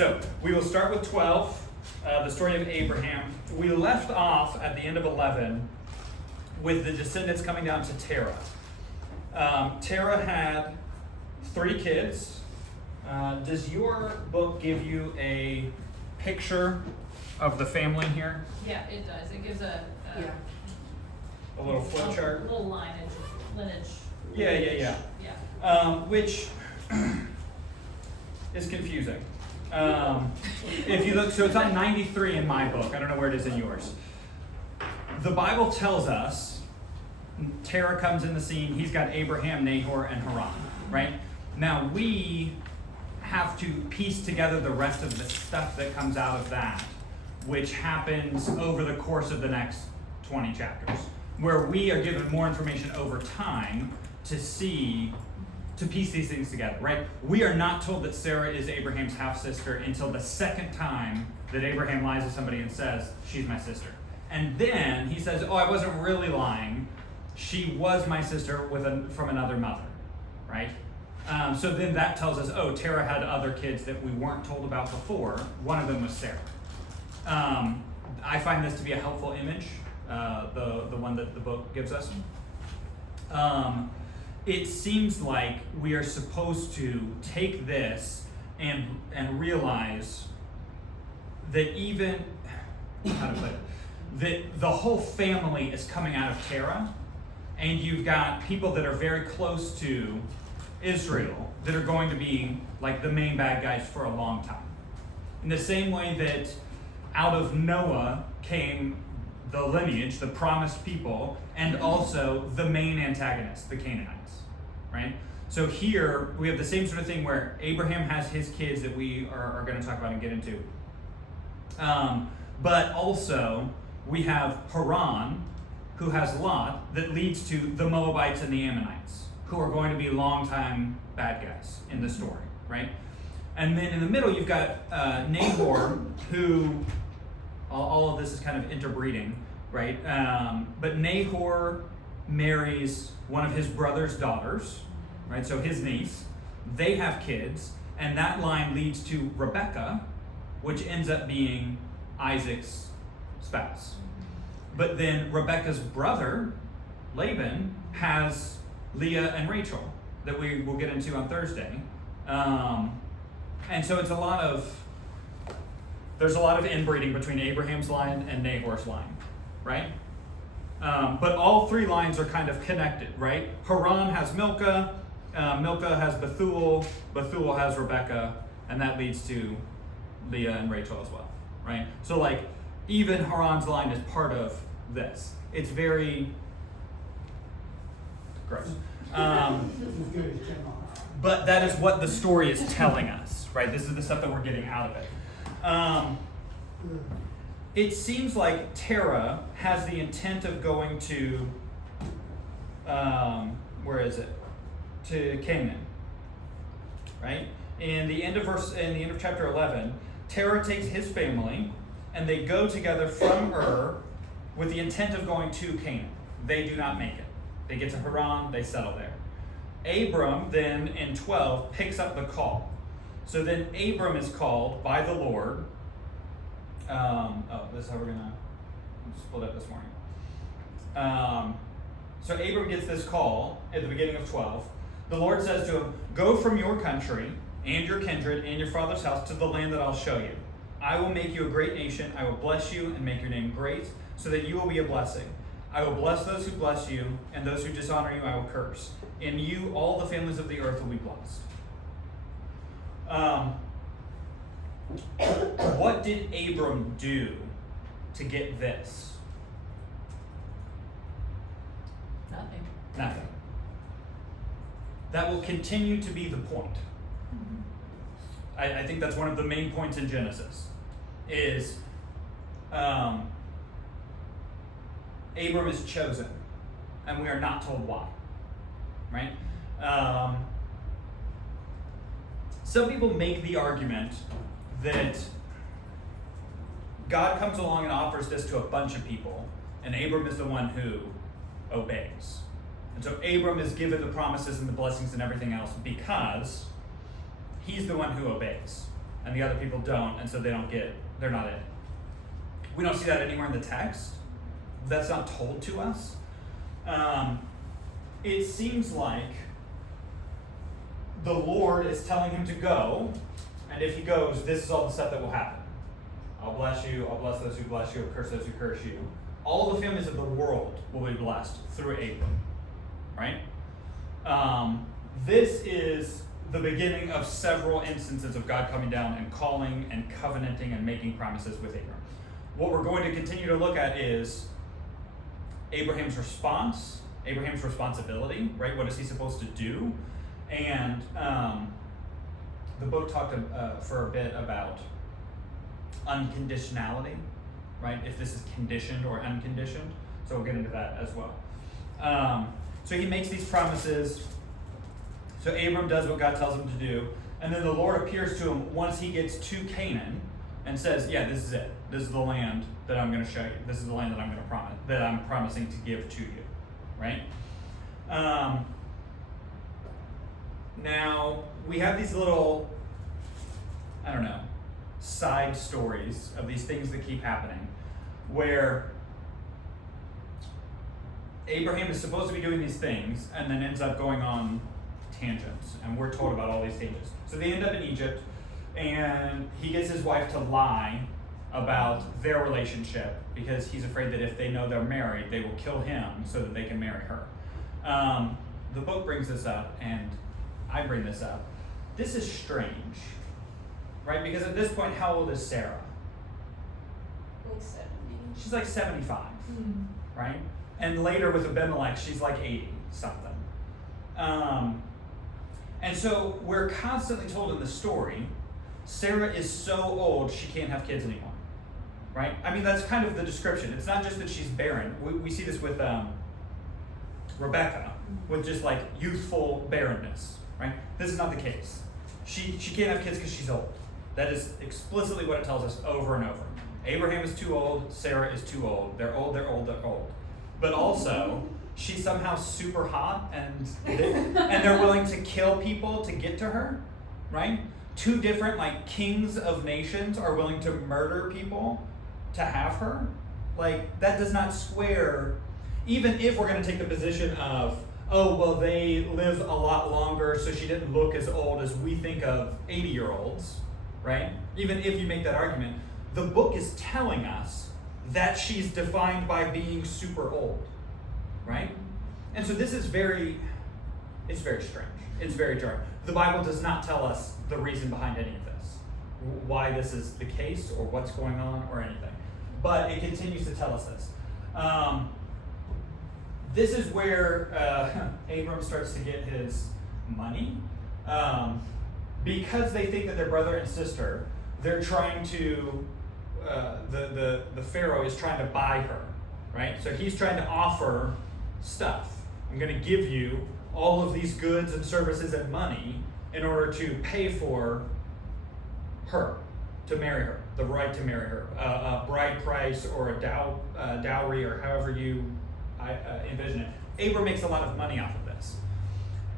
So we will start with 12, the story of Abraham. We left off at the end of 11 with the descendants coming down to Terah. Terah had 3 kids. Does your book give you a picture of the family here? Yeah, it does. It gives a little flip chart? A little lineage. Yeah. Which is confusing. If you look, so it's on 93 in my book. I don't know where it is in yours. The Bible tells us Terah comes in the scene. He's got Abraham, Nahor, and Haran, right? Now we have to piece together the rest of the stuff that comes out of that, which happens over the course of the next 20 chapters, where we are given more information over time to piece these things together, right? We are not told that Sarah is Abraham's half-sister until the second time that Abraham lies to somebody and says, she's my sister. And then he says, oh, I wasn't really lying. She was my sister from another mother, right? So then that tells us, oh, Terah had other kids that we weren't told about before. One of them was Sarah. I find this to be a helpful image, the one that the book gives us. It seems like we are supposed to take this and realize that even, how to put it, that the whole family is coming out of Terah, and you've got people that are very close to Israel that are going to be like the main bad guys for a long time. In the same way that out of Noah came the lineage, the promised people, and also the main antagonists, the Canaanites, right? So here we have the same sort of thing where Abraham has his kids that we are going to talk about and get into. But also we have Haran, who has Lot, that leads to the Moabites and the Ammonites, who are going to be longtime bad guys in the story, right? And then in the middle you've got Nahor, who all of this is kind of interbreeding, right? But Nahor marries one of his brother's daughters, right? So his niece. They have kids, and that line leads to Rebekah, which ends up being Isaac's spouse. But then Rebekah's brother, Laban, has Leah and Rachel that we will get into on Thursday. And so there's a lot of inbreeding between Abraham's line and Nahor's line, right? But all 3 lines are kind of connected, right? Haran has Milcah, Milcah has Bethuel, Bethuel has Rebekah, and that leads to Leah and Rachel as well, right? So like, even Haran's line is part of this. It's very gross. But that is what the story is telling us, right? This is the stuff that we're getting out of it. It seems like Terah has the intent of going to, where is it? To Canaan, right? In the end of chapter 11, Terah takes his family and they go together from Ur with the intent of going to Canaan. They do not make it. They get to Haran, they settle there. Abram then in 12 picks up the call. So then Abram is called by the Lord. This is how we're gonna split up this morning. So Abram gets this call at the beginning of 12. The Lord says to him, go from your country and your kindred and your father's house to the land that I'll show you. I will make you a great nation. I will bless you and make your name great, so that you will be a blessing. I will bless those who bless you, and those who dishonor you I will curse. In you all the families of the earth will be blessed. What did Abram do to get this? Nothing. That will continue to be the point. I think that's one of the main points in Genesis, is Abram is chosen, and we are not told why, right? Some people make the argument that God comes along and offers this to a bunch of people, and Abram is the one who obeys. And so Abram is given the promises and the blessings and everything else because he's the one who obeys. and the other people don't, and so they're not in. We don't see that anywhere in the text. That's not told to us. It seems like the Lord is telling him to go, and if he goes, this is all the stuff that will happen. I'll bless you, I'll bless those who bless you, I'll curse those who curse you. All the families of the world will be blessed through Abram, right? This is the beginning of several instances of God coming down and calling and covenanting and making promises with Abram. What we're going to continue to look at is Abraham's response, Abraham's responsibility, right? What is he supposed to do? And the book talked for a bit about unconditionality, right? If this is conditioned or unconditioned. So we'll get into that as well. So he makes these promises. So Abram does what God tells him to do. And then the Lord appears to him once he gets to Canaan and says, yeah, this is it. This is the land that I'm going to show you. This is the land that I'm going to promise, that I'm promising to give to you, right? Now, we have these little, side stories of these things that keep happening where Abraham is supposed to be doing these things and then ends up going on tangents, and we're told about all these tangents. So they end up in Egypt, and he gets his wife to lie about their relationship because he's afraid that if they know they're married, they will kill him so that they can marry her. The book brings this up, and I bring this up. This is strange, right? Because at this point, how old is Sarah? Like 70. She's like 75, right? And later with Abimelech, she's like 80 something. And so we're constantly told in the story, Sarah is so old she can't have kids anymore, right? I mean, that's kind of the description. It's not just that she's barren. We see this with Rebecca, with just like youthful barrenness, right? This is not the case. She can't have kids because she's old. That is explicitly what it tells us over and over. Abraham is too old, Sarah is too old. They're old, they're old, they're old. But also, she's somehow super hot, and they're willing to kill people to get to her, right? Two different like kings of nations are willing to murder people to have her. Like, that does not square, even if we're going to take the position of, oh, well, they live a lot longer, so she didn't look as old as we think of 80-year-olds, right? Even if you make that argument, the book is telling us that she's defined by being super old, right? And so this is it's very strange. It's very jarring. The Bible does not tell us the reason behind any of this, why this is the case or what's going on or anything. But it continues to tell us this. This is where Abram starts to get his money. Because they think that their brother and sister, they're trying to, the Pharaoh is trying to buy her, right? So he's trying to offer stuff. I'm going to give you all of these goods and services and money in order to pay for her, to marry her, the right to marry her, a bride price or a dowry or however you envision it. Abram makes a lot of money off of this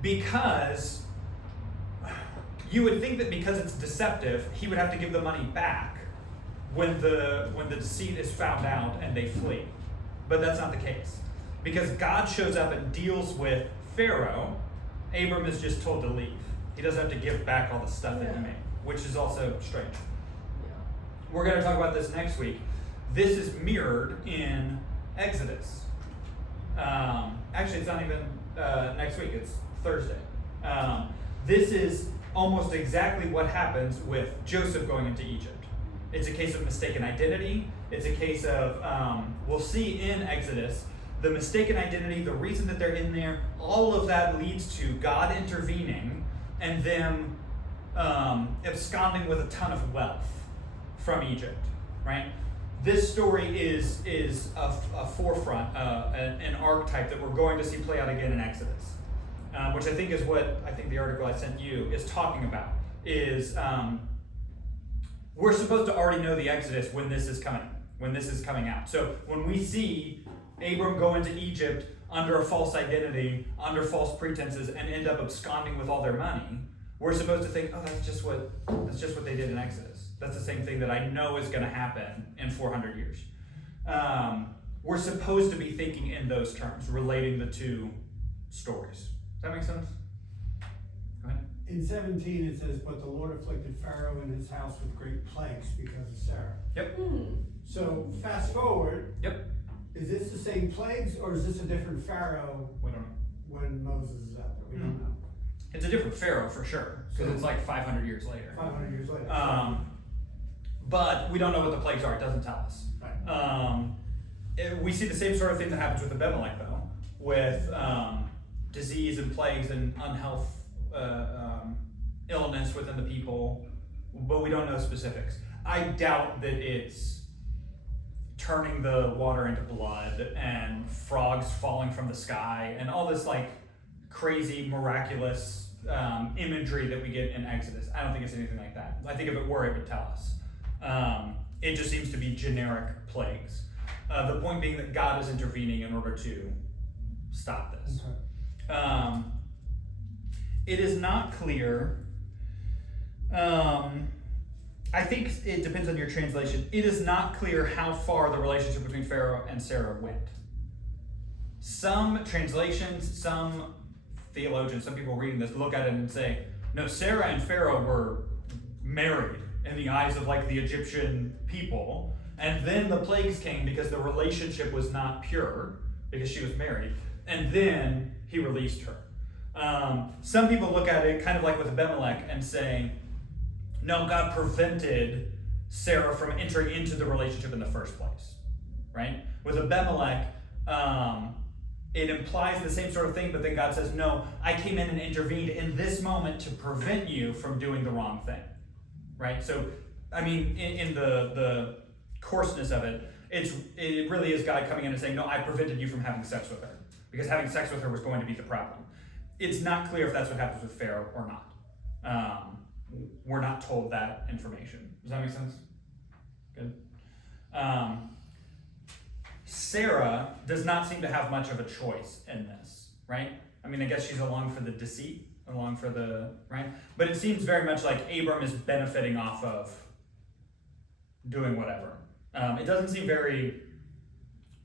because you would think that because it's deceptive, he would have to give the money back when the deceit is found out and they flee. But that's not the case. Because God shows up and deals with Pharaoh, Abram is just told to leave. He doesn't have to give back all the stuff that he made, which is also strange. Yeah. We're going to talk about this next week. This is mirrored in Exodus. Actually, it's not even next week. It's Thursday. This is almost exactly what happens with Joseph going into Egypt. It's a case of mistaken identity. It's a case of, we'll see in Exodus, the mistaken identity, the reason that they're in there, all of that leads to God intervening and them absconding with a ton of wealth from Egypt, right? This story is a forefront, an archetype that we're going to see play out again in Exodus, which I think is what I think the article I sent you is talking about, is we're supposed to already know the Exodus when this is coming out. So when we see Abram go into Egypt under a false identity, under false pretenses, and end up absconding with all their money, we're supposed to think, oh, that's just what they did in Exodus. That's the same thing that I know is going to happen in 400 years. We're supposed to be thinking in those terms, relating the two stories. Does that make sense? Go ahead. In 17 it says, but the Lord afflicted Pharaoh and his house with great plagues because of Sarah. Yep. So fast forward. Yep. Is this the same plagues or is this a different Pharaoh We don't know. when Moses is out there? We don't know. It's a different Pharaoh for sure, because it's like 500 years later. 500 years later. But we don't know what the plagues are. It doesn't tell us. Right. We see the same sort of thing that happens with Abimelech, though, with disease and plagues and unhealth, illness within the people, but we don't know specifics. I doubt that it's turning the water into blood and frogs falling from the sky and all this like crazy miraculous imagery that we get in Exodus. I don't think it's anything like that. I think if it were, it would tell us. It just seems to be generic plagues. The point being that God is intervening in order to stop this. Okay. It is not clear. I think it depends on your translation. It is not clear how far the relationship between Pharaoh and Sarah went. Some translations, some theologians, some people reading this look at it and say, no, Sarah and Pharaoh were married in the eyes of like the Egyptian people, and then the plagues came because the relationship was not pure because she was married, and then he released her. Some people look at it kind of like with Abimelech and say, no, God prevented Sarah from entering into the relationship in the first place, right? With Abimelech, it implies the same sort of thing, but then God says, no, I came in and intervened in this moment to prevent you from doing the wrong thing, right? So, I mean, in the coarseness of it, it really is God coming in and saying, no, I prevented you from having sex with her, because having sex with her was going to be the problem. It's not clear if that's what happens with Pharaoh or not. We're not told that information. Does that make sense? Good. Sarah does not seem to have much of a choice in this, right? I mean, I guess she's along for the deceit, along for the, right? But it seems very much like Abram is benefiting off of doing whatever. It doesn't seem very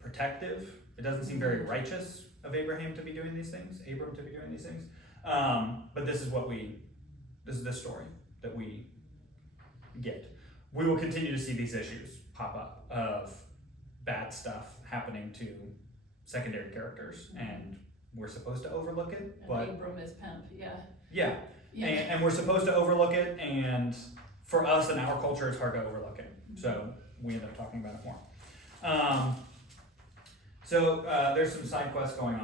protective. It doesn't seem very righteous of Abraham to be doing these things, Abram to be doing these things. But this is the story that we get. We will continue to see these issues pop up of bad stuff happening to secondary characters, and we're supposed to overlook it. And But Abram is pimp, yeah. yeah, Yeah. and we're supposed to overlook it, and for us in our culture, it's hard to overlook it. So we end up talking about it more. So there's some side quests going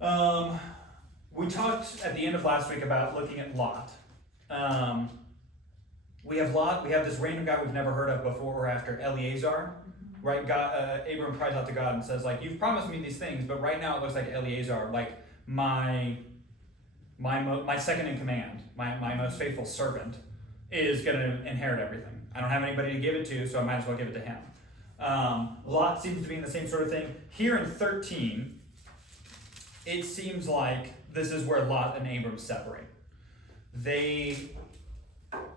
on. We talked at the end of last week about looking at Lot. We have Lot, we have this random guy we've never heard of before or after, Eleazar, right? God, Abram cries out to God and says, like, you've promised me these things, but right now it looks like Eleazar, like my second in command, my most faithful servant, is going to inherit everything. I don't have anybody to give it to, so I might as well give it to him. Lot seems to be in the same sort of thing. Here in 13, it seems like this is where Lot and Abram separate. They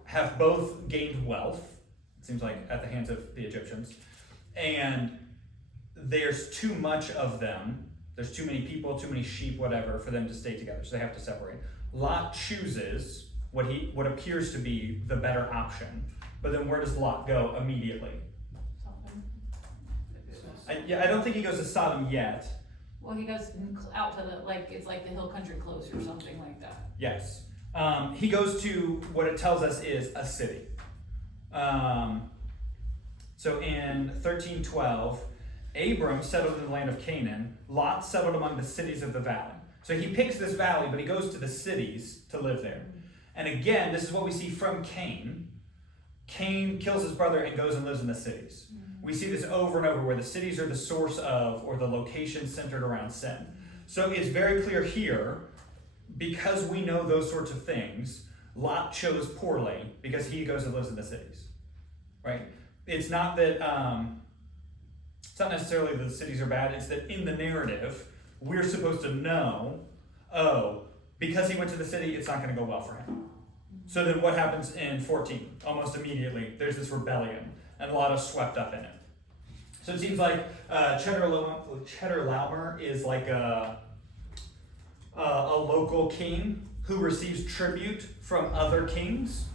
have both gained wealth, it seems like, at the hands of the Egyptians, and there's too much of them. There's too many people, too many sheep, whatever, for them to stay together, so they have to separate. Lot chooses what appears to be the better option, but then where does Lot go immediately? I don't think he goes to Sodom yet. Well, he goes out to it's like the hill country close or something like that. Yes. He goes to what it tells us is a city. So in 13:12, Abram settled in the land of Canaan. Lot settled among the cities of the valley. So he picks this valley, but he goes to the cities to live there. And again, this is what we see from Cain. Cain kills his brother and goes and lives in the cities. We see this over and over, where the cities are the source of, or the location centered around sin. So it's very clear here, because we know those sorts of things, Lot chose poorly because he goes and lives in the cities, right? It's not that, it's not necessarily that the cities are bad, it's that in the narrative, we're supposed to know, oh, because he went to the city, it's not going to go well for him. So then what happens in 14? Almost immediately, there's this rebellion, and Lot is swept up in it. So it seems like Chedorlaomer is like a local king who receives tribute from other kings,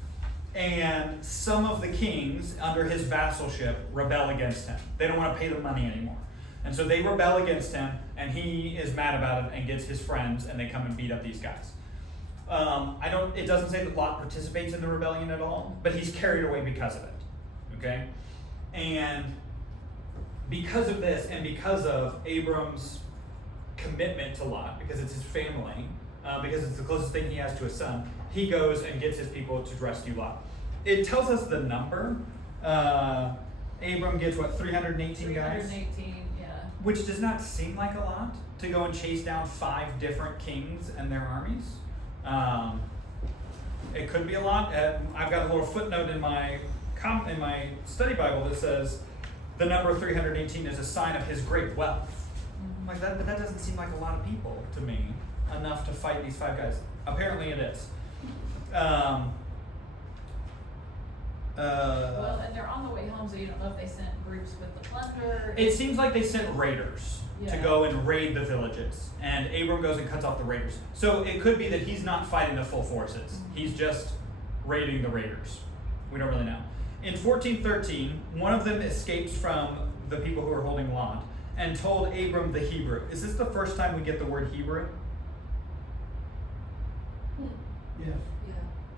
and some of the kings under his vassalship rebel against him. They don't want to pay the money anymore. And so they rebel against him, and he is mad about it and gets his friends, and they come and beat up these guys. It doesn't say that Lot participates in the rebellion at all, but he's carried away because of it. Okay? And because of this, and because of Abram's commitment to Lot, because it's his family, because it's the closest thing he has to his son, he goes and gets his people to rescue Lot. It tells us the number. Abram gets, 318 guys? 318, yeah. Which does not seem like a lot to go and chase down 5 different kings and their armies. It could be a lot. I've got a little footnote in my study Bible that says the number 318 is a sign of his great wealth. Like that, but that doesn't seem like a lot of people to me, enough to fight these 5 guys. Apparently it is. Well, and they're on the way home, so you don't know if they sent groups with the plunder. It seems like they sent raiders to go and raid the villages, and Abram goes and cuts off the raiders. So it could be that he's not fighting the full forces. He's just raiding the raiders. We don't really know. In 1413, one of them escapes from the people who are holding Lot and told Abram the Hebrew. Is this the first time we get the word Hebrew? Yes. Yeah.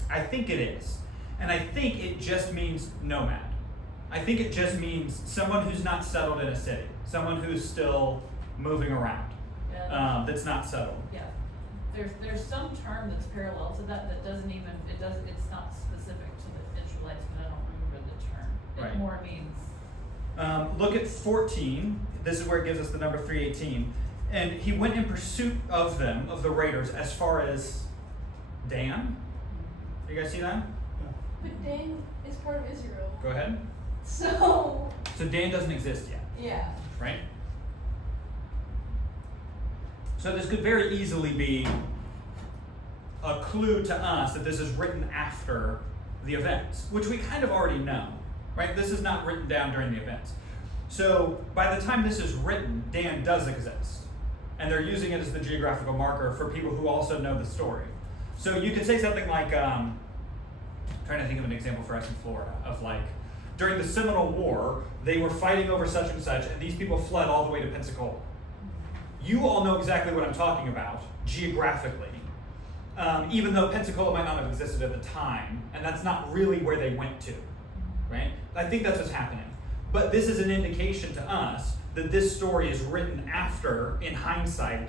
I think it is. And I think it just means nomad. I think it just means someone who's not settled in a city, someone who's still moving around, Yeah. that's not settled. Yeah. There's some term that's parallel to that doesn't even, it's not specific to the Israelites, but I don't remember the term. It Right. more means. Look at 14. This is where it gives us the number 318. And he went in pursuit of them, of the raiders, as far as Dan. You guys see that? But Dan is part of Israel. Go ahead. So, So Dan doesn't exist yet, yeah. right? So this could very easily be a clue to us that this is written after the events, which we kind of already know, right? This is not written down during the events. So by the time this is written, Dan does exist. And they're using it as the geographical marker for people who also know the story. So you could say something like, trying to think of an example for us in Florida, of like, during the Seminole War, they were fighting over such and such, and these people fled all the way to Pensacola. You all know exactly what I'm talking about, geographically, even though Pensacola might not have existed at the time, and that's not really where they went to, right? I think that's what's happening. But this is an indication to us that this story is written after, in hindsight,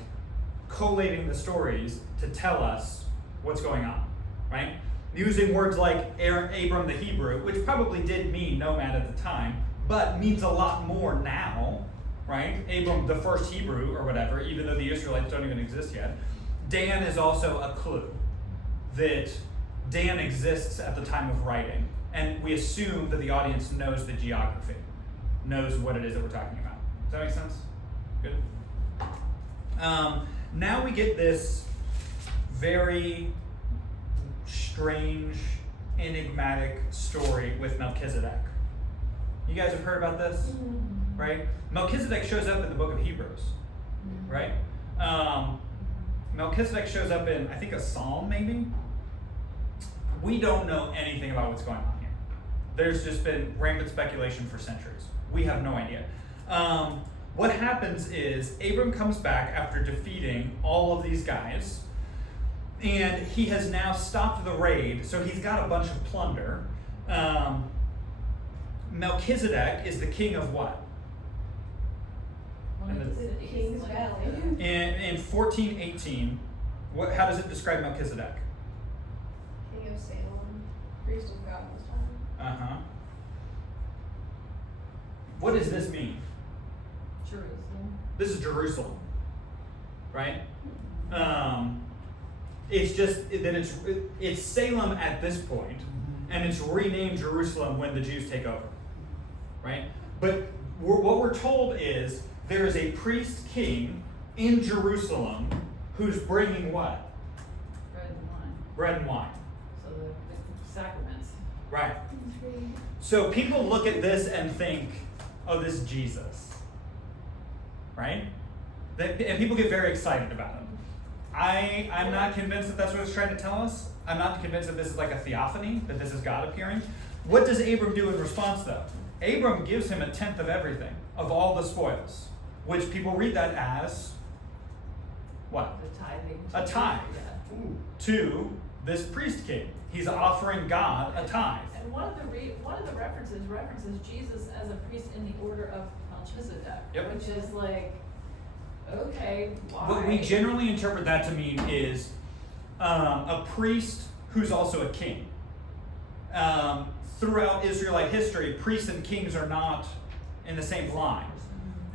collating the stories to tell us what's going on, right? Using words like Abram the Hebrew, which probably did mean nomad at the time, but means a lot more now, right? Abram the first Hebrew or whatever, even though the Israelites don't even exist yet. Dan is also a clue that Dan exists at the time of writing, and we assume that the audience knows the geography, knows what it is that we're talking about. Does that make sense? Good. Now we get this very strange, enigmatic story with Melchizedek. You guys have heard about this, right? Melchizedek shows up in the book of Hebrews, right? Melchizedek shows up in, I think, a psalm, maybe? We don't know anything about what's going on here. There's just been rampant speculation for centuries. We have no idea. What happens is Abram comes back after defeating all of these guys, and he has now stopped the raid, so he's got a bunch of plunder. Melchizedek is the king of what? One of the cities, King's like, Valley. In 1418, how does it describe Melchizedek? King of Salem, priest of God most time. Uh-huh. What does this mean? Jerusalem. This is Jerusalem, right? It's just that it's Salem at this point, and it's renamed Jerusalem when the Jews take over, right? But what we're told is there is a priest king in Jerusalem who's bringing what? bread and wine. So the sacraments. Right. So people look at this and think, oh, this is Jesus. Right? And people get very excited about him. I'm not convinced that that's what it's trying to tell us. I'm not convinced that this is like a theophany, that this is God appearing. What does Abram do in response, though? Abram gives him 1/10 of everything, of all the spoils, which people read that as what? The tithing. A tithe. Yeah. To this priest king. He's offering God a tithe. And one of the references Jesus as a priest in the order of Melchizedek. Yep. Which is like, okay, why? What we generally interpret that to mean is a priest who's also a king. Throughout Israelite history, priests and kings are not in the same line.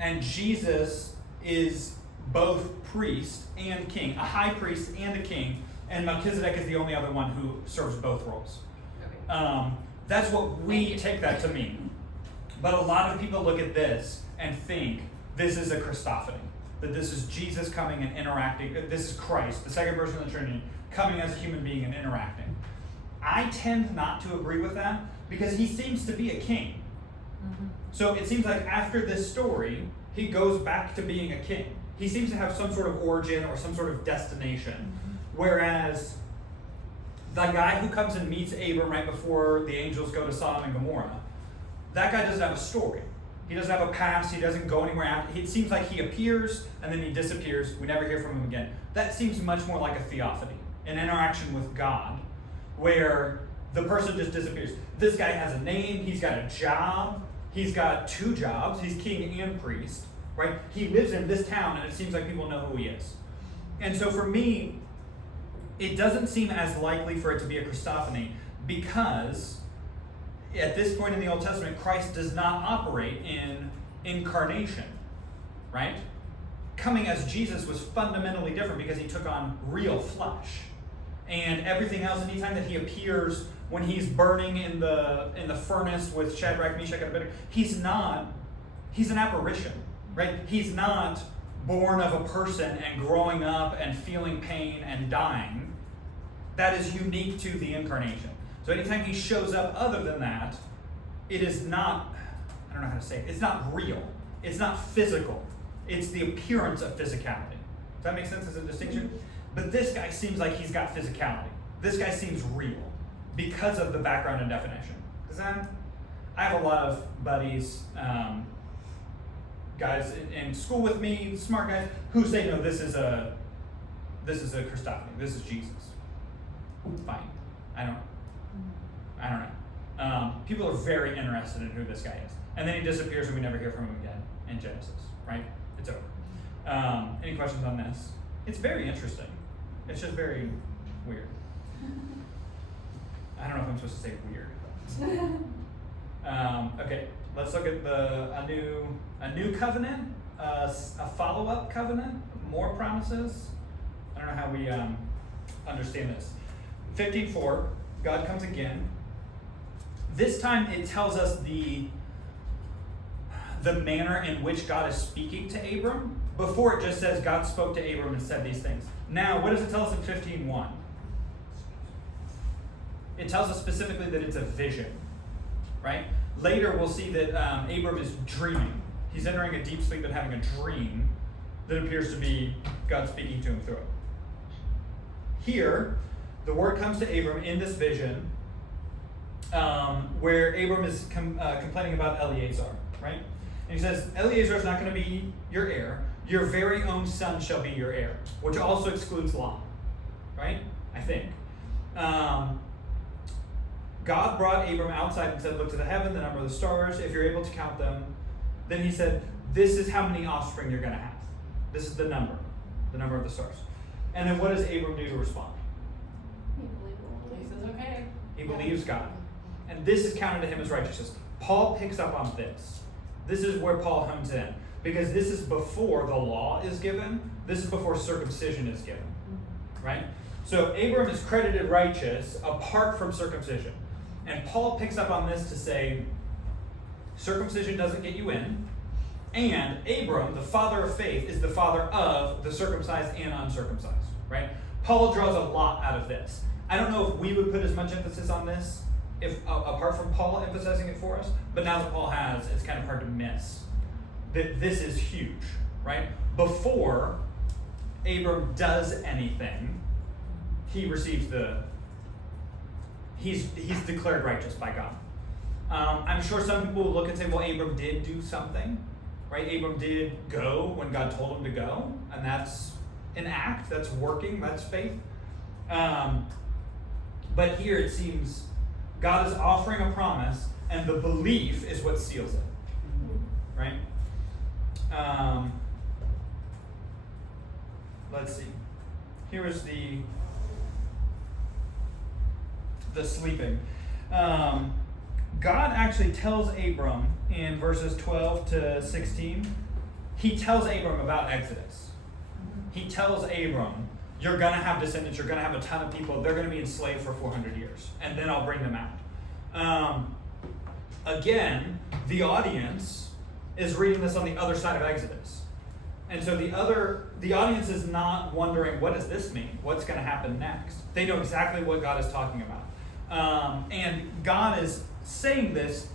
And Jesus is both priest and king, a high priest and a king, and Melchizedek is the only other one who serves both roles. Okay. That's what we take that to mean. But a lot of people look at this and think this is a Christophany, that this is Jesus coming and interacting. This is Christ, the second person of the Trinity, coming as a human being and interacting. I tend not to agree with that because he seems to be a king. Mm-hmm. So it seems like after this story, he goes back to being a king. He seems to have some sort of origin or some sort of destination. Mm-hmm. Whereas the guy who comes and meets Abram right before the angels go to Sodom and Gomorrah, that guy doesn't have a story. He doesn't have a past. He doesn't go anywhere after. It seems like he appears and then he disappears. We never hear from him again. That seems much more like a theophany, an interaction with God, where the person just disappears. This guy has a name. He's got a job. He's got 2 jobs. He's king and priest, right? He lives in this town, and it seems like people know who he is. And so for me, it doesn't seem as likely for it to be a Christophany because at this point in the Old Testament, Christ does not operate in incarnation, right? Coming as Jesus was fundamentally different because he took on real flesh. And everything else, anytime that he appears when he's burning in the furnace with Shadrach, Meshach, and Abednego, he's an apparition, right? He's not born of a person and growing up and feeling pain and dying. That is unique to the incarnation. So anytime he shows up other than that, it is not, I don't know how to say it, it's not real. It's not physical. It's the appearance of physicality. Does that make sense as a distinction? But this guy seems like he's got physicality. This guy seems real because of the background and definition. Because I have a lot of buddies, guys in school with me, smart guys, who say, no, this is a Christophany. This is Jesus. Fine. I don't know. People are very interested in who this guy is. And then he disappears and we never hear from him again in Genesis, right? It's over. Any questions on this? It's very interesting. It's just very weird. I don't know if I'm supposed to say weird. Okay, let's look at a new covenant, a follow-up covenant, more promises. I don't know how we understand this. 15:4, God comes again. This time it tells us the manner in which God is speaking to Abram. Before it just says God spoke to Abram and said these things. Now, what does it tell us in 15:1? It tells us specifically that it's a vision, right? Later we'll see that Abram is dreaming. He's entering a deep sleep and having a dream that appears to be God speaking to him through it. Here, the word comes to Abram in this vision where Abram is complaining about Eliezer, right? And he says, Eliezer is not going to be your heir. Your very own son shall be your heir, which also excludes Lot, right? I think. God brought Abram outside and said, look to the heaven, the number of the stars, if you're able to count them. Then he said, this is how many offspring you're going to have. This is the number of the stars. And then what does Abram do to respond? He says, okay. He believes God. And this is counted to him as righteousness. Paul picks up on this. This is where Paul hones in. Because this is before the law is given. This is before circumcision is given. Right? So Abram is credited righteous apart from circumcision. And Paul picks up on this to say, circumcision doesn't get you in. And Abram, the father of faith, is the father of the circumcised and uncircumcised. Right? Paul draws a lot out of this. I don't know if we would put as much emphasis on this if apart from Paul emphasizing it for us, but now that Paul has, it's kind of hard to miss that this is huge, right? Before Abram does anything, he receives he's declared righteous by God. I'm sure some people will look and say, well, Abram did do something, right? Abram did go when God told him to go, and that's an act, that's working, that's faith. But here it seems God is offering a promise, and the belief is what seals it, right? Let's see. Here is the sleeping. God actually tells Abram in verses 12 to 16, he tells Abram about Exodus. He tells Abram, you're going to have descendants, you're going to have a ton of people, they're going to be enslaved for 400 years, and then I'll bring them out. Again, the audience is reading this on the other side of Exodus. And so the audience is not wondering, what does this mean? What's going to happen next? They know exactly what God is talking about. And God is saying this,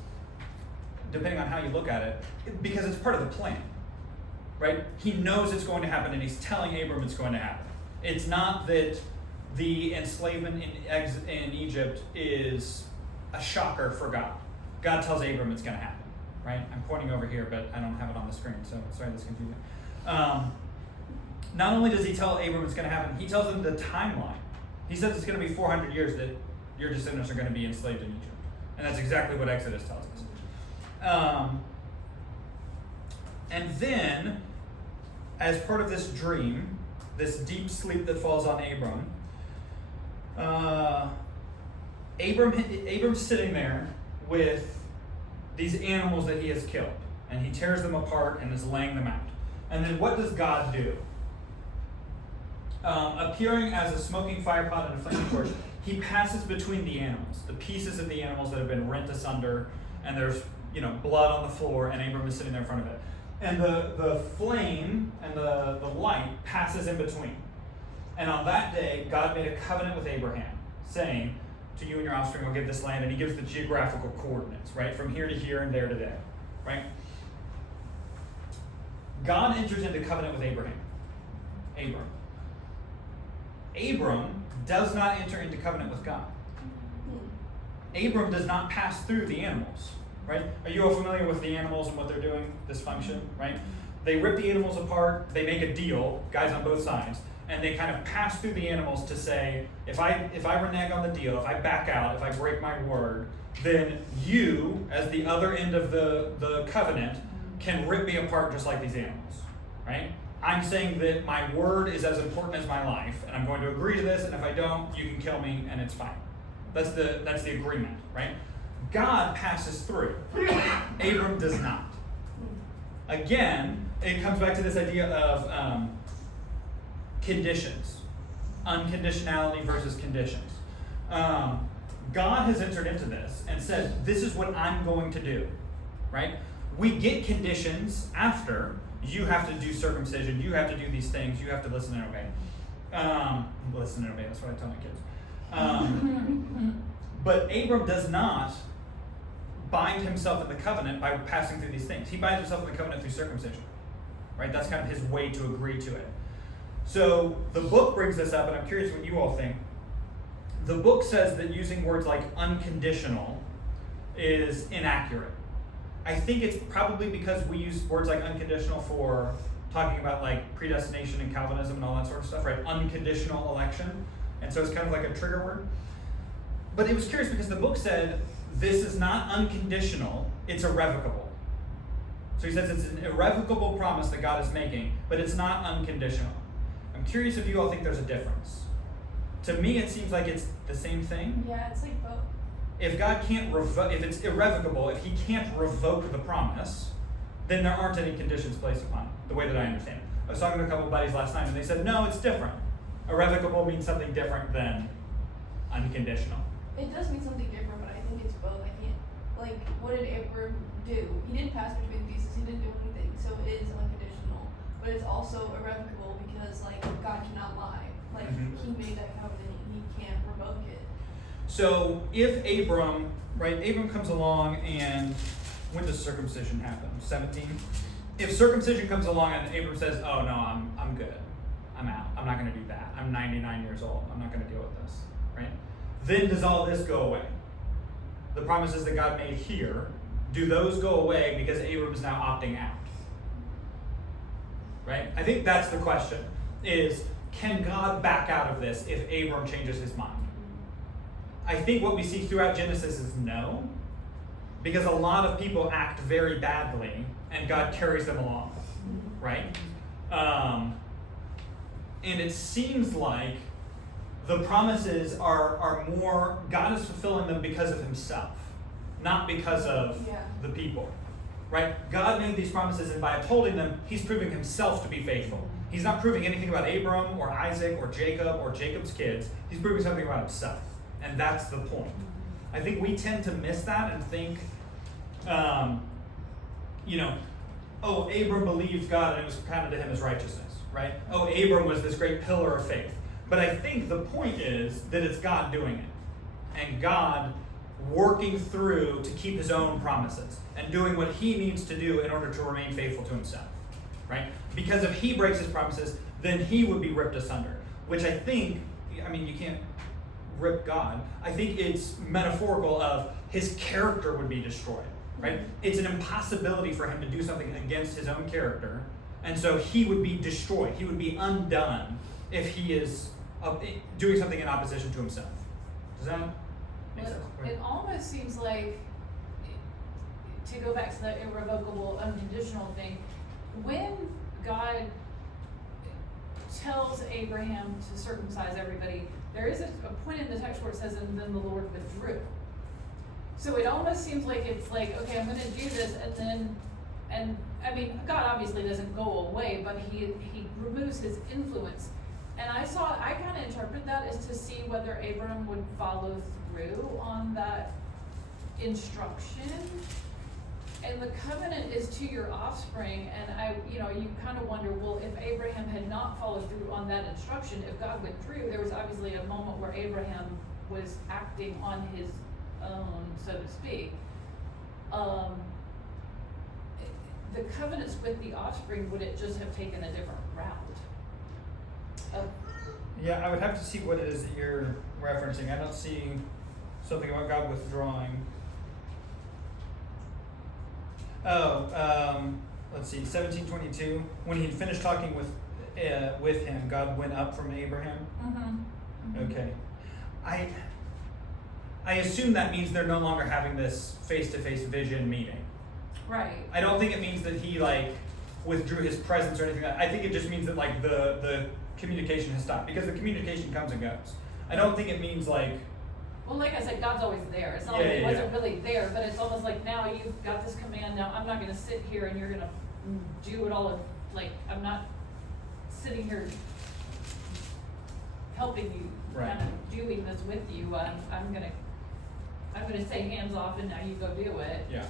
depending on how you look at it, because it's part of the plan, right? He knows it's going to happen, and he's telling Abram it's going to happen. It's not that the enslavement in Egypt is a shocker for God. God tells Abram it's going to happen, right? I'm pointing over here, but I don't have it on the screen, so sorry this confusing. Not only does he tell Abram it's going to happen, he tells him the timeline. He says it's going to be 400 years that your descendants are going to be enslaved in Egypt. And that's exactly what Exodus tells us. And then, as part of this dream, this deep sleep that falls on Abram, Abram's sitting there with these animals that he has killed, and he tears them apart and is laying them out. And then what does God do? Appearing as a smoking firepot and a flaming torch, he passes between the animals, the pieces of the animals that have been rent asunder, and there's blood on the floor, and Abram is sitting there in front of it. And the flame and the light passes in between. And on that day, God made a covenant with Abraham, saying, to you and your offspring will give this land, and he gives the geographical coordinates, right? From here to here and there to there, right? God enters into covenant with Abraham. Abram does not enter into covenant with God. Abram does not pass through the animals, right? Are you all familiar with the animals and what they're doing, this function, right? They rip the animals apart, they make a deal, guys on both sides, and they kind of pass through the animals to say, if I renege on the deal, if I back out, if I break my word, then you, as the other end of the covenant, can rip me apart just like these animals, right? I'm saying that my word is as important as my life, and I'm going to agree to this, and if I don't, you can kill me, and it's fine. That's the agreement, right? God passes through. Abram does not. Again, it comes back to this idea of conditions. Unconditionality versus conditions. God has entered into this and said, this is what I'm going to do, right? We get conditions after. You have to do circumcision. You have to do these things. You have to listen and obey. Listen and obey. That's what I tell my kids. But Abram does not bind himself in the covenant by passing through these things. He binds himself in the covenant through circumcision. Right? That's kind of his way to agree to it. So the book brings this up, and I'm curious what you all think. The book says that using words like unconditional is inaccurate. I think it's probably because we use words like unconditional for talking about like predestination and Calvinism and all that sort of stuff, right? Unconditional election. And so it's kind of like a trigger word. But it was curious because the book said this is not unconditional, it's irrevocable. So he says it's an irrevocable promise that God is making, but it's not unconditional. I'm curious if you all think there's a difference. To me, it seems like it's the same thing. Yeah, it's like both. If God can't if it's irrevocable, if he can't revoke the promise, then there aren't any conditions placed upon it, the way that I understand it. I was talking to a couple of buddies last night, and they said, no, it's different. Irrevocable means something different than unconditional. It does mean something different, but I think it's both. I can't, like, what did Abram do? He didn't pass between the pieces, he didn't do anything, so it is unconditional. But it's also irrevocable because, like, God cannot lie. Like, Mhm. he made that covenant, he can't revoke it. So if Abram, right, Abram comes along and when does circumcision happen? 17? If circumcision comes along and Abram says, oh no, I'm good. I'm out. I'm not going to do that. I'm 99 years old. I'm not going to deal with this, right? Then does all this go away? The promises that God made here, do those go away because Abram is now opting out? Right? I think that's the question, is can God back out of this if Abram changes his mind? I think what we see throughout Genesis is no, because a lot of people act very badly and God carries them along, right? And it seems like the promises are more, God is fulfilling them because of himself, not because of the people, right? God made these promises, and by upholding them, he's proving himself to be faithful. He's not proving anything about Abram or Isaac or Jacob's kids. He's proving something about himself, and that's the point. I think we tend to miss that and think, oh, Abram believed God and it was counted to him as righteousness, right? Oh, Abram was this great pillar of faith. But I think the point is that it's God doing it, and God working through to keep his own promises and doing what he needs to do in order to remain faithful to himself, right? Because if he breaks his promises, then he would be ripped asunder, which I think, you can't rip God. I think it's metaphorical of his character would be destroyed, right? It's an impossibility for him to do something against his own character, and so he would be destroyed. He would be undone if he is doing something in opposition to himself. Does that make sense? It almost seems like, to go back to the irrevocable, unconditional thing, when God tells Abraham to circumcise everybody, there is a point in the text where it says, and then the Lord withdrew. So it almost seems like it's like, okay, I'm going to do this, God obviously doesn't go away, but he removes his influence. And I kind of interpret that as to see whether Abram would follow through on that instruction. And the covenant is to your offspring, and you kind of wonder, well, if Abraham had not followed through on that instruction, if God withdrew, there was obviously a moment where Abraham was acting on his own, so to speak. The covenants with the offspring, would it just have taken a different route? Yeah, I would have to see what it is that you're referencing. I don't see something about God withdrawing. Let's see, 17:22. When he had finished talking with him, God went up from Abraham. Mm-hmm. Okay, I assume that means they're no longer having this face-to-face vision meeting. Right. I don't think it means that he withdrew his presence or anything. I think it just means that the communication has stopped, because the communication comes and goes. I don't think it means Well, like I said, God's always there. It's not like he wasn't really there, but it's almost like now you've got this command. Now I'm not going to sit here and you're going to do it all. I'm not sitting here helping you, Right. kind of doing this with you. I'm going to say hands off, and now you go do it. Yeah.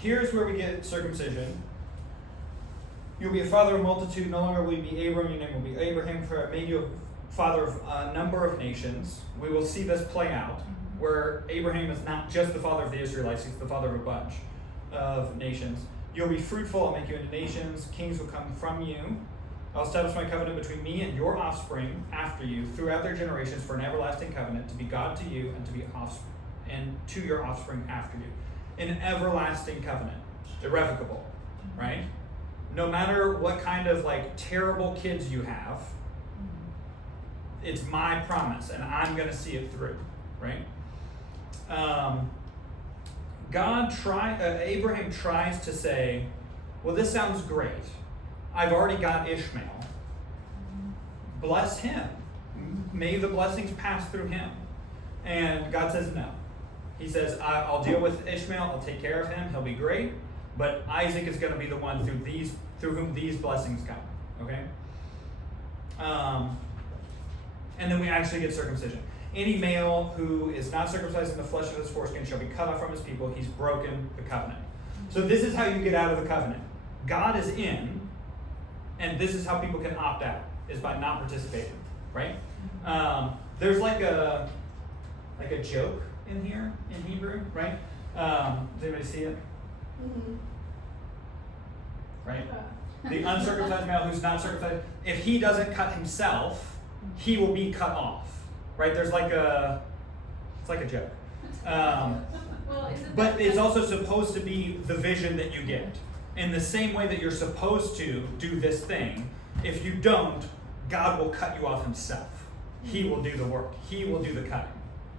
Here's where we get circumcision. You'll be a father of a multitude. No longer will you be Abram. Your name will be Abraham. For I made you a father of a number of nations. We will see this play out, where Abraham is not just the father of the Israelites, he's the father of a bunch of nations. You'll be fruitful. I'll make you into nations. Kings will come from you. I'll establish my covenant between me and your offspring after you throughout their generations for an everlasting covenant, to be God to you and to be and to your offspring after you. An everlasting covenant, irrevocable, right? No matter what kind of terrible kids you have, it's my promise, and I'm going to see it through, right? Abraham tries to say, well, this sounds great. I've already got Ishmael. Bless him. May the blessings pass through him. And God says no. He says, I'll deal with Ishmael. I'll take care of him. He'll be great. But Isaac is going to be the one through whom these blessings come. Okay? And then we actually get circumcision. Any male who is not circumcised in the flesh of his foreskin shall be cut off from his people. He's broken the covenant. So this is how you get out of the covenant. God is in, and this is how people can opt out. is by not participating, right? There's like a joke in here in Hebrew, right? Does anybody see it? Mm-hmm. Right? The uncircumcised male who's not circumcised, if he doesn't cut himself, he will be cut off, right? It's like a joke. Well, isn't But that it's also supposed to be the vision that you get. In the same way that you're supposed to do this thing, if you don't, God will cut you off himself. He will do the work. He will do the cutting,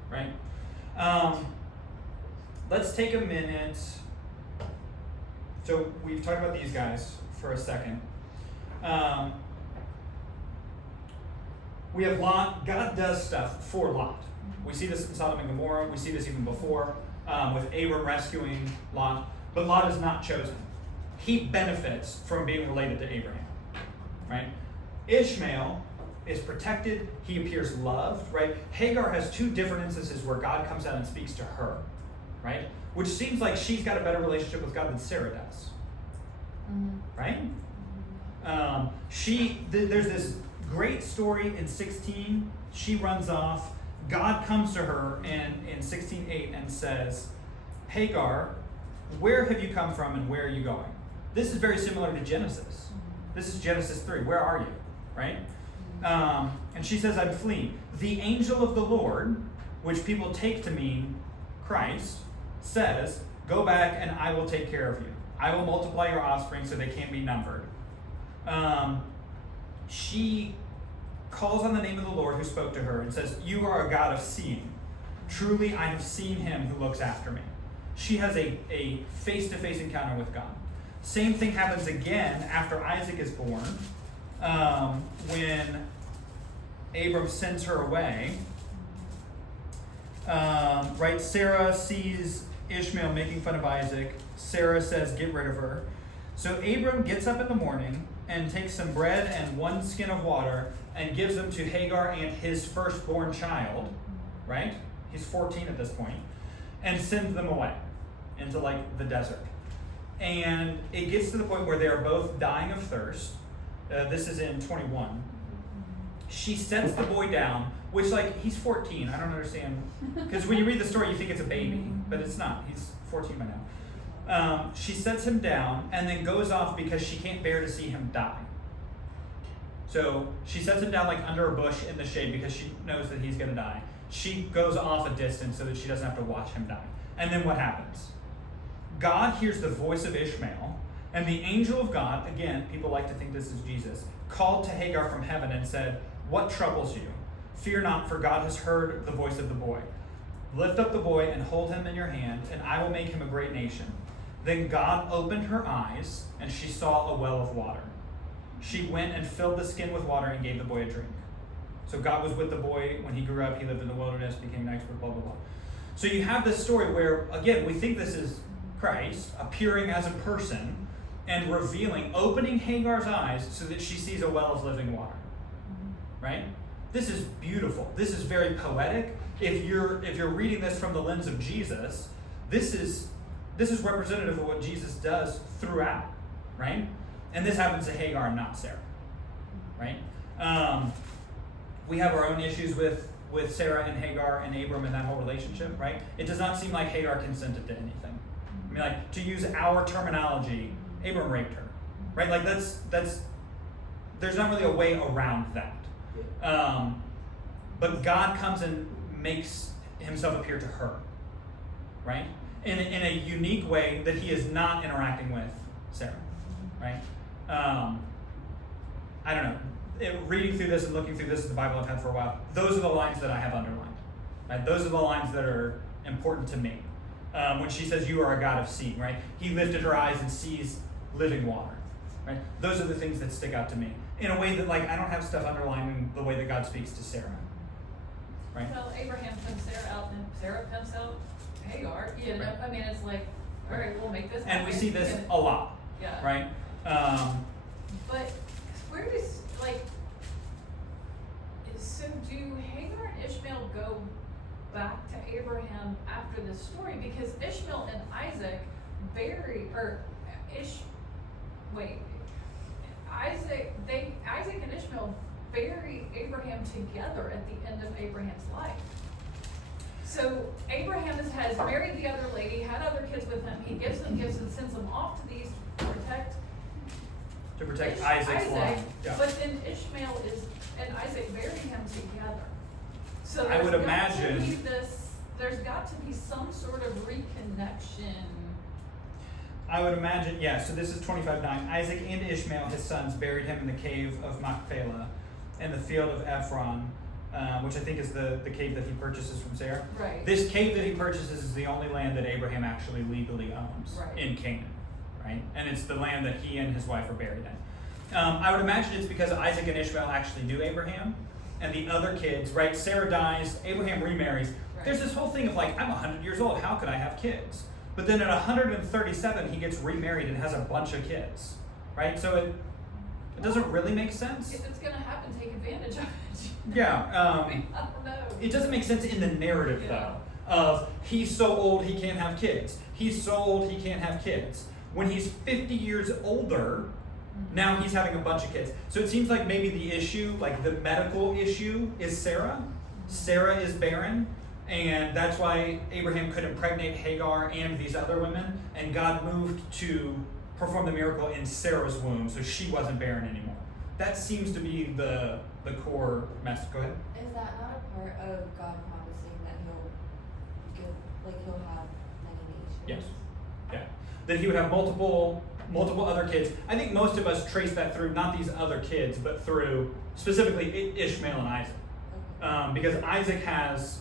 right? Let's take a minute. So we've talked about these guys for a second. We have Lot. God does stuff for Lot. We see this in Sodom and Gomorrah. We see this even before with Abram rescuing Lot. But Lot is not chosen. He benefits from being related to Abraham, right? Ishmael is protected. He appears loved, right? Hagar has two different instances where God comes out and speaks to her, right? Which seems like she's got a better relationship with God than Sarah does, right? There's this great story in 16. She runs off. God comes to her in 16:8 and says, Hagar, where have you come from and where are you going? This is very similar to Genesis. This is Genesis 3. Where are you? Right? And she says, I'm fleeing. The angel of the Lord, which people take to mean Christ, says, go back and I will take care of you. I will multiply your offspring so they can't be numbered. She calls on the name of the Lord who spoke to her and says, you are a God of seeing. Truly, I have seen him who looks after me. She has a face-to-face encounter with God. Same thing happens again after Isaac is born, when Abram sends her away. Right, Sarah sees Ishmael making fun of Isaac. Sarah says, get rid of her. So Abram gets up in the morning and takes some bread and one skin of water and gives them to Hagar and his firstborn child, right? He's 14 at this point, and sends them away into like the desert. And it gets to the point where they are both dying of thirst. This is in 21. She sets the boy down, which like, he's 14. I don't understand. Because when you read the story, you think it's a baby, but it's not. He's 14 by now. She sets him down and then goes off because she can't bear to see him die. So she sets him down like under a bush in the shade because she knows that he's going to die. She goes off a distance so that she doesn't have to watch him die. And then what happens? God hears the voice of Ishmael, and the angel of God, again, people like to think this is Jesus, called to Hagar from heaven and said, what troubles you? Fear not, for God has heard the voice of the boy. Lift up the boy and hold him in your hand, and I will make him a great nation. Then God opened her eyes, and she saw a well of water. She went and filled the skin with water and gave the boy a drink. So God was with the boy when he grew up. He lived in the wilderness, became an expert, blah, blah, blah. So you have this story where, again, we think this is Christ appearing as a person and revealing, opening Hagar's eyes so that she sees a well of living water. Right? This is beautiful. This is very poetic. If you're reading this from the lens of Jesus, this is representative of what Jesus does throughout, right? And this happens to Hagar and not Sarah, right? We have our own issues with Sarah and Hagar and Abram and that whole relationship, right? It does not seem like Hagar consented to anything. I mean, like, to use our terminology, Abram raped her, right? Like, that's there's not really a way around that. But God comes and makes himself appear to her, right? In a unique way that he is not interacting with Sarah, right? I don't know. Reading through this and looking through this, the Bible I've had for a while, those are the lines that I have underlined. Right? Those are the lines that are important to me. When she says, you are a God of seeing, right? He lifted her eyes and sees living water, right? Those are the things that stick out to me. In a way that, like, I don't have stuff underlining the way that God speaks to Sarah, right? Well, Abraham pimps Sarah out, and Sarah pimps out Hagar. You know, I mean, it's like, all right, we'll make this happen. And we see this a lot, yeah. right? But where does, like, so do Hagar and Ishmael go back to Abraham after this story? Because Ishmael and Isaac Isaac and Ishmael bury Abraham together at the end of Abraham's life. So Abraham has married the other lady, had other kids with him. He gives them gifts and sends them off to the east to protect Isaac's line. Yeah. But then Ishmael and Isaac bury him together. So I would imagine there's got to be some sort of reconnection. I would imagine, yeah, so this is 25:9. Isaac and Ishmael, his sons, buried him in the cave of Machpelah in the field of Ephron, which I think is the cave that he purchases from Sarah. Right. This cave that he purchases is the only land that Abraham actually legally owns in Canaan, right? And it's the land that he and his wife are buried in. I would imagine it's because Isaac and Ishmael actually knew Abraham, and the other kids, right? Sarah dies, Abraham remarries. Right. There's this whole thing of like, I'm 100 years old, how could I have kids? But then at 137, he gets remarried and has a bunch of kids, right? So it doesn't really make sense. If it's going to happen, take advantage of it. Yeah. I don't know. It doesn't make sense in the narrative, though, of he's so old he can't have kids. He's so old he can't have kids. When he's 50 years older, now he's having a bunch of kids. So it seems like maybe the issue, like the medical issue, is Sarah. Sarah is barren. And that's why Abraham could impregnate Hagar and these other women, and God moved to perform the miracle in Sarah's womb, so she wasn't barren anymore. That seems to be the core message. Go ahead. Is that not a part of God promising that he'll have many nations? Yes. Yeah. That he would have multiple other kids. I think most of us trace that through not these other kids, but through specifically Ishmael and Isaac, because Isaac has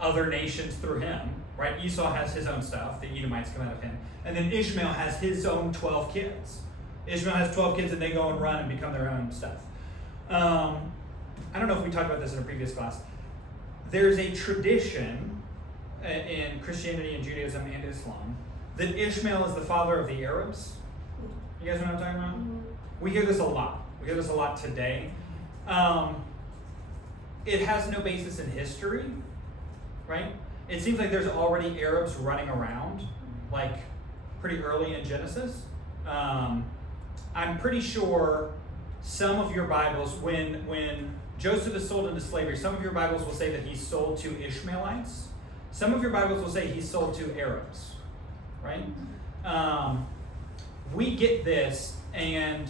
other nations through him, right? Esau has his own stuff, the Edomites come out of him. And then Ishmael has his own 12 kids. Ishmael has 12 kids and they go and run and become their own stuff. I don't know if we talked about this in a previous class. There's a tradition in Christianity and Judaism and Islam that Ishmael is the father of the Arabs. You guys know what I'm talking about? Mm-hmm. We hear this a lot. We hear this a lot today. It has no basis in history. Right? It seems like there's already Arabs running around, like pretty early in Genesis. I'm pretty sure some of your Bibles, when Joseph is sold into slavery, some of your Bibles will say that he's sold to Ishmaelites. Some of your Bibles will say he's sold to Arabs, right? We get this, and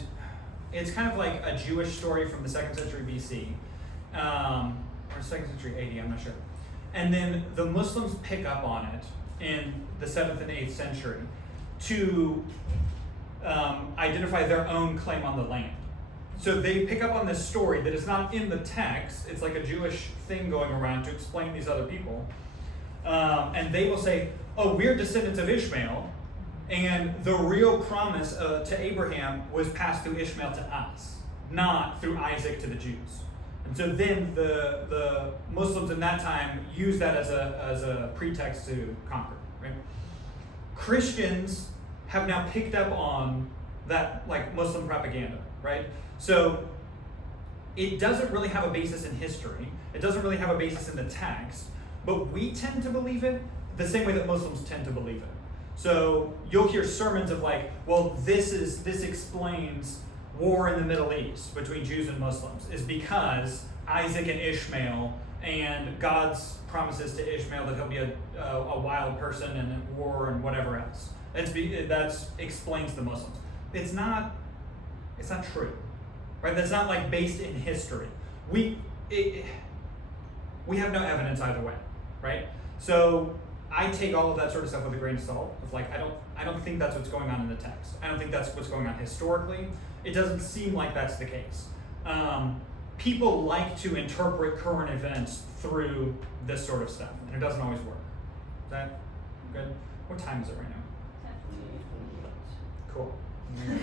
it's kind of like a Jewish story from the 2nd century BC, or 2nd century AD, I'm not sure. And then the Muslims pick up on it in the 7th and 8th century to identify their own claim on the land. So they pick up on this story that is not in the text. It's like a Jewish thing going around to explain these other people. And they will say, oh, we're descendants of Ishmael, and the real promise to Abraham was passed through Ishmael to us, not through Isaac to the Jews. And so then the Muslims in that time use that as a pretext to conquer, right? Christians have now picked up on that, like, Muslim propaganda, right? So it doesn't really have a basis in history. It doesn't really have a basis in the text, but we tend to believe it the same way that Muslims tend to believe it. So you'll hear sermons of like, well, this explains war in the Middle East between Jews and Muslims, is because Isaac and Ishmael and God's promises to Ishmael that he'll be a wild person and at war and whatever else. That explains the Muslims. It's not true, right? That's not like based in history. We have no evidence either way, right? So I take all of that sort of stuff with a grain of salt. Of like, I don't think that's what's going on in the text. I don't think that's what's going on historically. It doesn't seem like that's the case. People like to interpret current events through this sort of stuff, and it doesn't always work. Is that good? What time is it right now? Cool. We're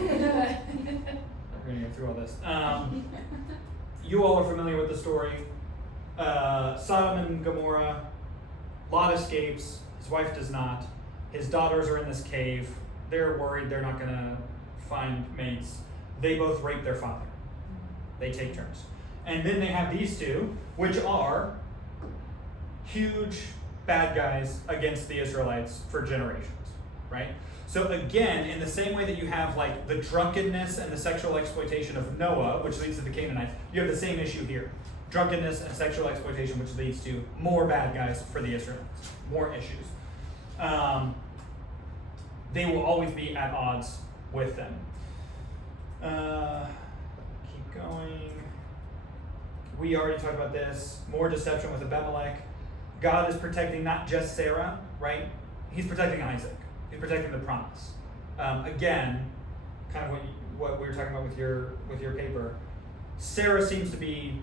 gonna get through all this. You all are familiar with the story. Sodom and Gomorrah. Lot escapes. His wife does not. His daughters are in this cave. They're worried they're not gonna find mates. They both rape their father. They take turns. And then they have these two, which are huge bad guys against the Israelites for generations. right? So again, in the same way that you have like the drunkenness and the sexual exploitation of Noah, which leads to the Canaanites, you have the same issue here. Drunkenness and sexual exploitation, which leads to more bad guys for the Israelites, more issues. They will always be at odds with them. Keep going. We already talked about this. More deception with Abimelech. God is protecting not just Sarah, right? He's protecting Isaac. He's protecting the promise. Again, kind of what we were talking about with your paper. Sarah seems to be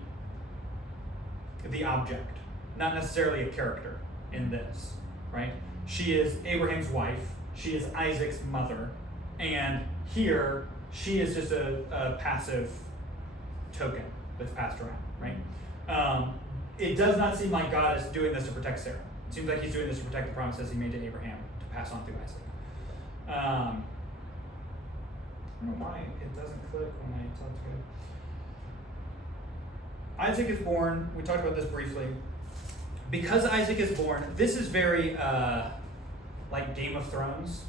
the object, not necessarily a character in this, right? She is Abraham's wife. She is Isaac's mother. And here, she is just a passive token that's passed around, right? It does not seem like God is doing this to protect Sarah. It seems like he's doing this to protect the promises he made to Abraham to pass on through Isaac. I don't know why it doesn't click when I tell it to go. Isaac is born. We talked about this briefly. Because Isaac is born, this is very like Game of Thrones,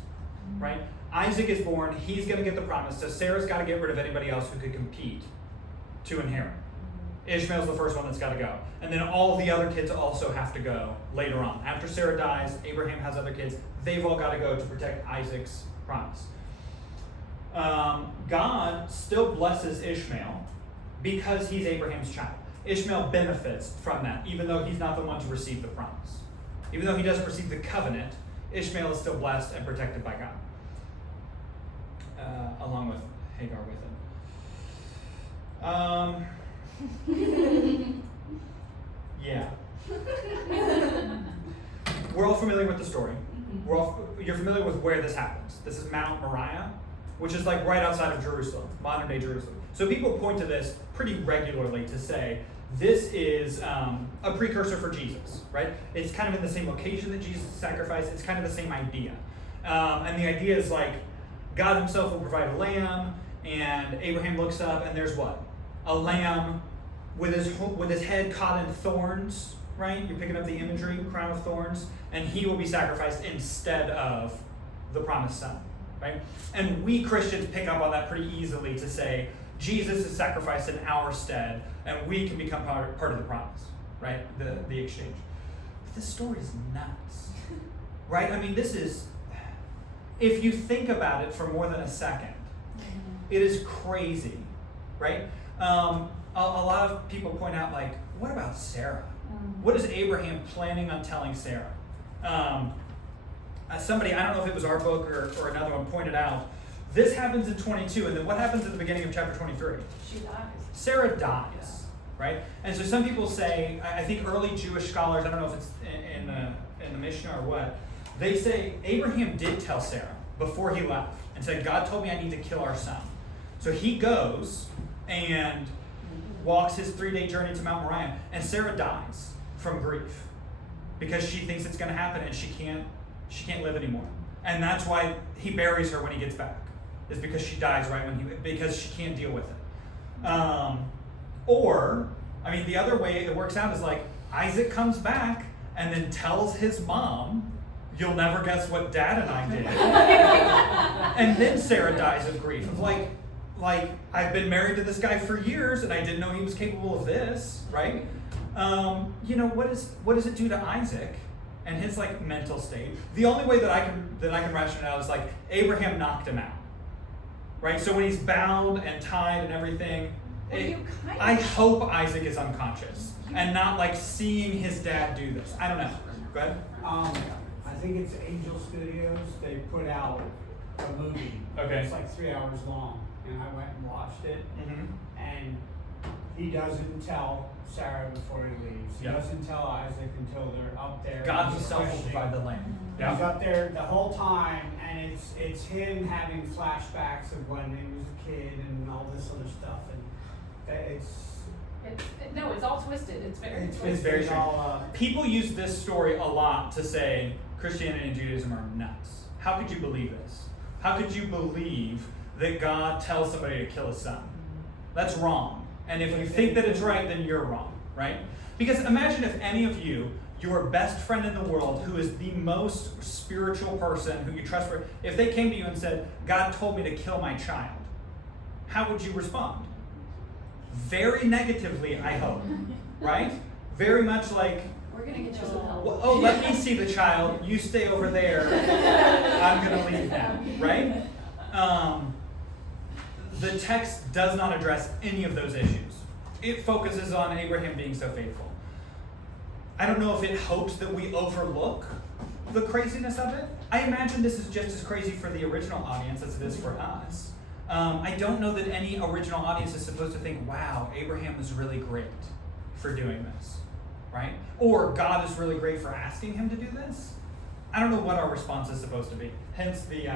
right? Isaac is born. He's going to get the promise. So Sarah's got to get rid of anybody else who could compete to inherit. Ishmael's the first one that's got to go. And then all of the other kids also have to go later on. After Sarah dies, Abraham has other kids. They've all got to go to protect Isaac's promise. God still blesses Ishmael because he's Abraham's child. Ishmael benefits from that, even though he's not the one to receive the promise. Even though he doesn't receive the covenant, Ishmael is still blessed and protected by God, along with Hagar with him. Yeah. We're all familiar with the story. You're familiar with where this happens. This is Mount Moriah, which is like right outside of Jerusalem, modern day Jerusalem. So people point to this pretty regularly to say this is a precursor for Jesus, right? It's kind of in the same location that Jesus sacrificed. It's kind of the same idea. And the idea is like God himself will provide a lamb, and Abraham looks up, and there's what? A lamb with his head caught in thorns, right? You're picking up the imagery, crown of thorns, and he will be sacrificed instead of the promised son, right? And we Christians pick up on that pretty easily to say Jesus is sacrificed in our stead, and we can become part of the promise, right? The exchange. But this story is nuts, right? I mean, this is, if you think about it for more than a second, it is crazy, right? A lot of people point out, like, what about Sarah? What is Abraham planning on telling Sarah? Somebody, I don't know if it was our book or another one, pointed out, this happens in 22, and then what happens at the beginning of chapter 23? She dies. Sarah dies, right? And so some people say, I think early Jewish scholars, I don't know if it's in the Mishnah or what, they say Abraham did tell Sarah before he left and said, God told me I need to kill our son. So he goes and walks his 3-day journey to Mount Moriah, and Sarah dies from grief because she thinks it's going to happen and she can't live anymore. And that's why he buries her when he gets back, is because she dies because she can't deal with it. Or, I mean, the other way it works out is like Isaac comes back and then tells his mom, you'll never guess what Dad and I did. And then Sarah dies of grief of like, I've been married to this guy for years and I didn't know he was capable of this, right? What does it do to Isaac and his like mental state? The only way that I can ration it out is like Abraham knocked him out, right? So when he's bound and tied and everything, I hope Isaac is unconscious and not like seeing his dad do this. I don't know. Go ahead. I think it's Angel Studios. They put out a movie. Okay. It's like 3 hours long, and I went and watched it. Mm-hmm. And he doesn't tell Sarah before he leaves. He Yeah. doesn't tell Isaac until they're up there. God He's himself will questioning. provide the land. He's up there the whole time, and it's him having flashbacks of when he was a kid and all this other stuff, and It's all twisted. It's very It's twisted. very strange. all, People use this story a lot to say Christianity and Judaism are nuts. How could you believe this? How could you believe that God tells somebody to kill a son? That's wrong. And if you think that it's right, then you're wrong, right? Because imagine if any of you your best friend in the world, who is the most spiritual person who you trust, if they came to you and said, God told me to kill my child, how would you respond? Very negatively, I hope, right? Very much like, We're gonna get you some help. well, oh, let me see the child, you stay over there, I'm going to leave now, right? The text does not address any of those issues. It focuses on Abraham being so faithful. I don't know if it hopes that we overlook the craziness of it. I imagine this is just as crazy for the original audience as it is for us. I don't know that any original audience is supposed to think, wow, Abraham is really great for doing this, right? Or God is really great for asking him to do this. I don't know what our response is supposed to be. Hence the...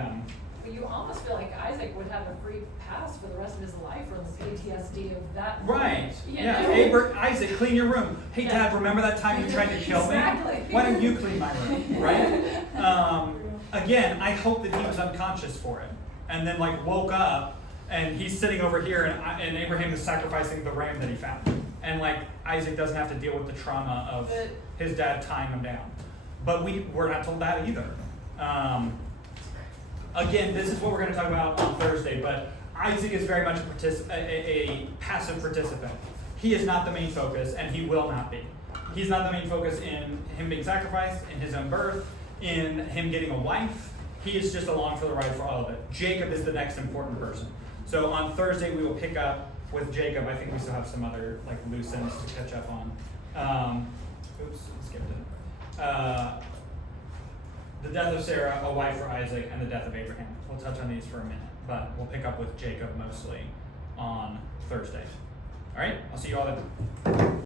But you almost feel like Isaac would have a free pass for the rest of his life from the PTSD of that. Right. You Yeah. know? Isaac, clean your room. Hey, Yeah. Dad, remember that time you tried to kill Exactly. me? Why don't you clean my room? Right? Again, I hope that he was unconscious for it, and then like woke up, and he's sitting over here, and Abraham is sacrificing the ram that he found, and like Isaac doesn't have to deal with the trauma of his dad tying him down. But we're not told that either. Again, this is what we're going to talk about on Thursday, but Isaac is very much a passive participant. He is not the main focus, and he will not be. He's not the main focus in him being sacrificed, in his own birth, in him getting a wife. He is just along for the ride for all of it. Jacob is the next important person. So on Thursday, we will pick up with Jacob. I think we still have some other like loose ends to catch up on. Oops, skipped it. The death of Sarah, a wife for Isaac, and the death of Abraham. We'll touch on these for a minute, but we'll pick up with Jacob mostly on Thursday. All right, I'll see you all then.